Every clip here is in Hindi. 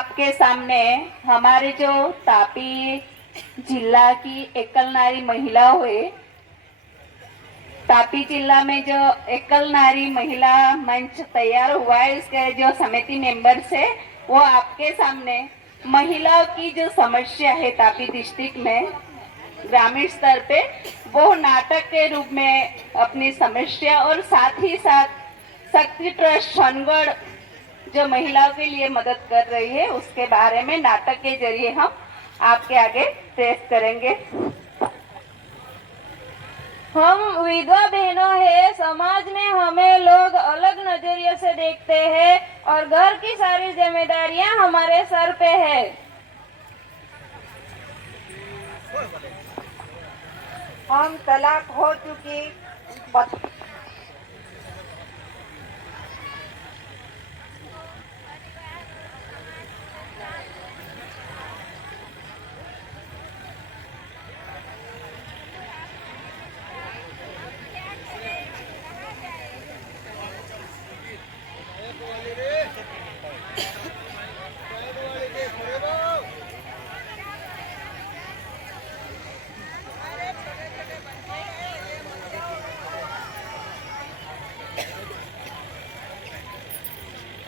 आपके सामने हमारे जो तापी जिला की एकल नारी महिला हुए, तापी जिला में जो एकल नारी महिला मंच तैयार हुआ है, इसके जो समिति मेंबर्स है वो आपके सामने महिलाओं की जो समस्या है तापी डिस्ट्रिक्ट में ग्रामीण स्तर पे वो नाटक के रूप में अपनी समस्या और साथ ही साथ शक्ति ट्रस्ट सोनगढ़ जो महिलाओं के लिए मदद कर रही है उसके बारे में नाटक के जरिए हम आपके आगे पेश करेंगे। हम विधवा बहनों हैं, समाज में हमें लोग अलग नजरिए से देखते हैं और घर की सारी जिम्मेदारियां हमारे सर पे है। हम तलाक हो चुकी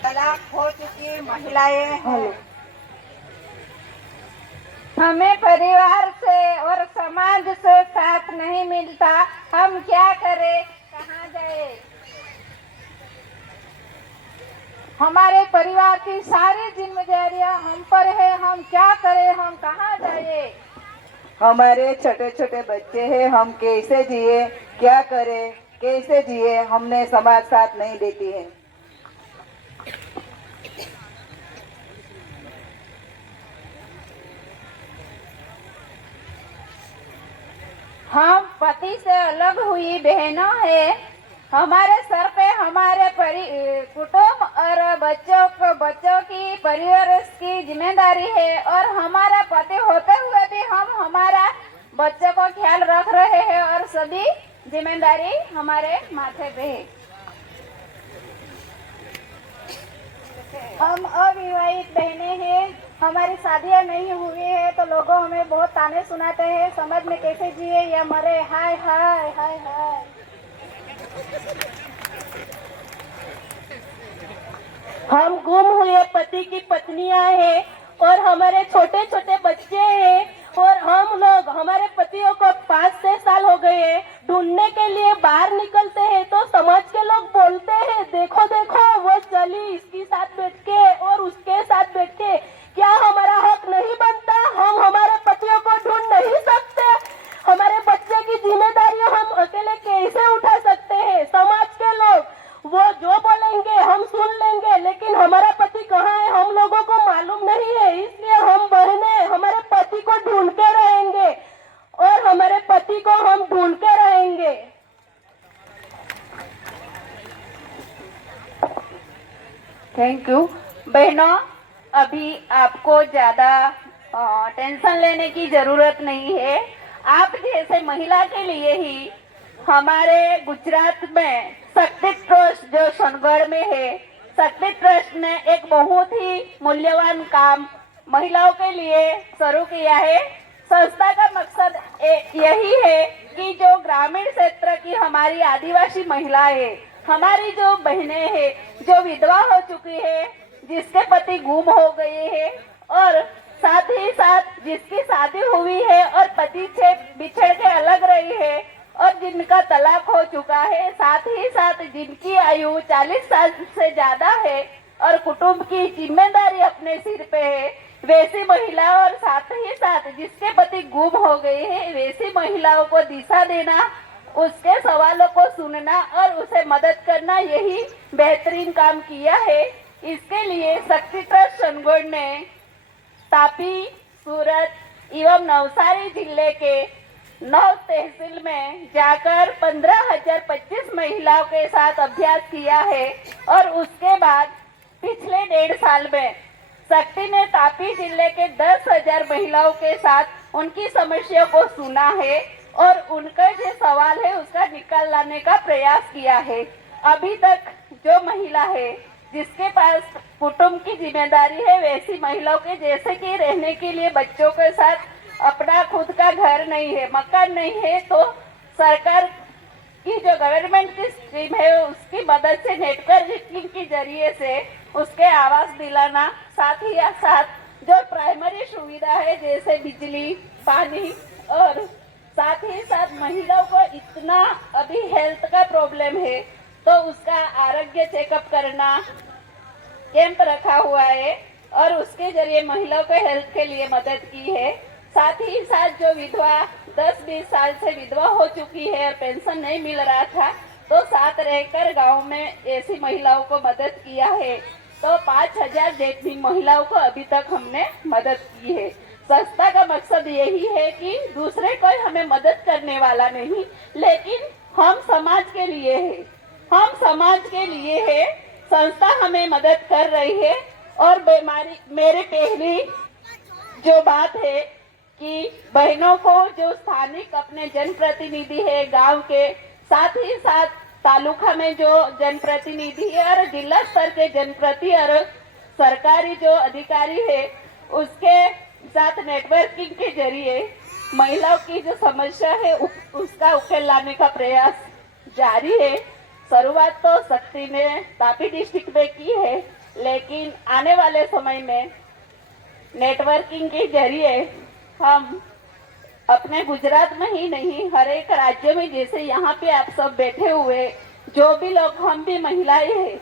तलाक हो चुकी महिलाएं हैं। हमें परिवार से और समाज से साथ नहीं मिलता, हम क्या करें, कहाँ जाए। हमारे परिवार की सारी जिम्मेदारियां हम पर है, हम क्या करें, हम कहाँ जाए। हमारे छोटे छोटे बच्चे हैं, हम कैसे जिए, क्या करें, कैसे जिए, हमने समाज साथ नहीं देती है। हम पति से अलग हुई बहनों हैं, हमारे सर पे हमारे कुटुंब और बच्चों की परिवार की जिम्मेदारी है और हमारा पति होते हुए भी हम हमारा बच्चों को ख्याल रख रहे हैं और सभी जिम्मेदारी हमारे माथे पे है। हम अविवाहित बहनें हैं, हमारी शादियां नहीं हुई है तो लोगों हमें बहुत ताने सुनाते हैं, समाज में कैसे जिए या मरे, हाय हाय हाय हाय। हम गुम हुए पति की पत्नियां हैं और हमारे छोटे छोटे बच्चे हैं और हम लोग हमारे पतियों को 5-6 साल हो गए हैं, ढूंढने के लिए बाहर निकलते हैं तो समाज के लोग बोलते हैं देखो देखो वो चली इसके साथ बैठ के और उसके साथ बैठ के। क्या हमारा हक नहीं बनता? हम हमारे पतियों को ढूंढ नहीं सकते? हमारे बच्चे की जिम्मेदारी हम अकेले कैसे उठा सकते हैं? समाज के लोग वो जो बोलेंगे हम सुन लेंगे, लेकिन हमारा पति कहाँ है हम लोगों को मालूम नहीं है। इसलिए हम बहनें हमारे पति को ढूंढते रहेंगे और हमारे पति को हम ढूंढते रहेंगे। Thank you. बहनों, अभी आपको ज्यादा टेंशन लेने की जरूरत नहीं है। आप जैसे महिला के लिए ही हमारे गुजरात में शक्ति ट्रस्ट जो सोनगढ़ में है, शक्ति ट्रस्ट ने एक बहुत ही मूल्यवान काम महिलाओं के लिए शुरू किया है। संस्था का मकसद यही है कि जो ग्रामीण क्षेत्र की हमारी आदिवासी महिलाएं, हमारी जो बहनें हैं जो विधवा हो चुकी है, जिसके पति गुम हो गए हैं और साथ ही साथ जिसकी शादी हुई है और पति से बिछड़ के अलग रही है और जिनका तलाक हो चुका है, साथ ही साथ जिनकी आयु 40 साल से ज्यादा है और कुटुंब की जिम्मेदारी अपने सिर पे है, वैसी महिला और साथ ही साथ जिसके पति गुम हो गए हैं, वैसी महिलाओं को दिशा देना, उसके सवालों को सुनना और उसे मदद करना, यही बेहतरीन काम किया है। इसके लिए शक्ति ट्रस्ट सोनगढ़ ने तापी, सूरत एवं नवसारी जिले के 9 तहसील में जाकर 15,025 महिलाओं के साथ अभ्यास किया है और उसके बाद पिछले 1.5 साल में शक्ति ने तापी जिले के 10,000 महिलाओं के साथ उनकी समस्या को सुना है और उनका जो सवाल है उसका निकाल लाने का प्रयास किया है। अभी तक जो महिला है जिसके पास कुटुंब की जिम्मेदारी है वैसी महिलाओं के जैसे कि रहने के लिए बच्चों के साथ अपना खुद का घर नहीं है, मकान नहीं है, तो सरकार की जो गवर्नमेंट की स्कीम है उसकी मदद से नेटवर्किंग के जरिए से उसके आवास दिलाना, साथ ही साथ जो प्राइमरी सुविधा है जैसे बिजली, पानी, और साथ ही साथ महिलाओं को इतना अभी हेल्थ का प्रॉब्लम है तो उसका आरोग्य चेकअप करना कैंप रखा हुआ है और उसके जरिए महिलाओं को हेल्थ के लिए मदद की है। साथ ही साथ जो विधवा 10-20 साल से विधवा हो चुकी है और पेंशन नहीं मिल रहा था तो साथ रहकर गांव में ऐसी महिलाओं को मदद किया है। तो 5000 जितनी महिलाओं को अभी तक हमने मदद की है। संस्था का मकसद यही है कि दूसरे कोई हमें मदद करने वाला नहीं, लेकिन हम समाज के लिए है, हम समाज के लिए है। संस्था हमें मदद कर रही है। और बीमारी मेरी पहली जो बात है कि बहनों को जो स्थानिक अपने जनप्रतिनिधि है गांव के, साथ ही साथ तालुका में जो जनप्रतिनिधि है और जिला स्तर के जनप्रति और सरकारी जो अधिकारी है उसके साथ नेटवर्किंग के जरिए महिलाओं की जो समस्या है उसका उकेल लाने का प्रयास जारी है। शुरुआत तो शक्ति ने तापी डिस्ट्रिक्ट में की है, लेकिन आने वाले समय में नेटवर्किंग के जरिए हम अपने गुजरात में ही नहीं हर एक राज्य में, जैसे यहाँ पे आप सब बैठे हुए जो भी लोग, हम भी महिलाएं हैं,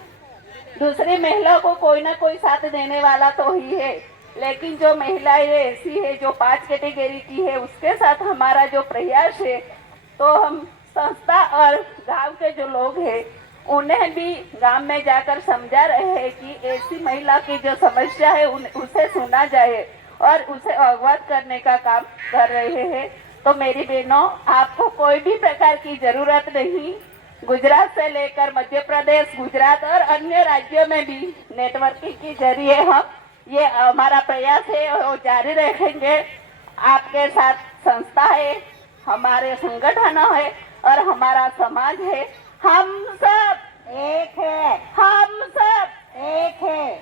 दूसरी महिलाओं को कोई ना कोई साथ देने वाला तो ही है, लेकिन जो महिलाएं ऐसी है जो 5 कैटेगरी की है उसके साथ हमारा जो प्रयास है, तो हम संस्था और गांव के जो लोग हैं उन्हें भी गांव में जाकर समझा रहे हैं कि ऐसी महिला की जो समस्या है उसे सुना जाए और उसे अवगत करने का काम कर रहे हैं। तो मेरी बहनों, आपको कोई भी प्रकार की जरूरत नहीं, गुजरात से लेकर मध्य प्रदेश, गुजरात और अन्य राज्यों में भी नेटवर्किंग के जरिए हम ये हमारा प्रयास है और जारी रखेंगे। आपके साथ संस्था है, हमारे संगठन है और हमारा समाज है। हम सब एक है, हम सब एक है।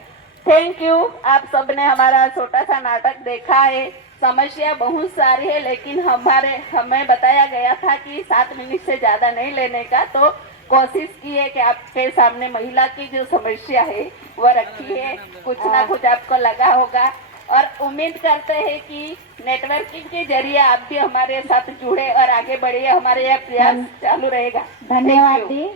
Thank you. आप सबने हमारा छोटा सा नाटक देखा है। समस्या बहुत सारी है, लेकिन हमें बताया गया था कि 7 मिनट से ज्यादा नहीं लेने का, तो कोशिश की है कि आपके सामने महिला की जो समस्या है वो रखी है। कुछ ना कुछ आपको लगा होगा और उम्मीद करते हैं कि नेटवर्किंग के जरिए आप भी हमारे साथ जुड़े और आगे बढ़िए। हमारे यह प्रयास चालू रहेगा। धन्यवाद दी।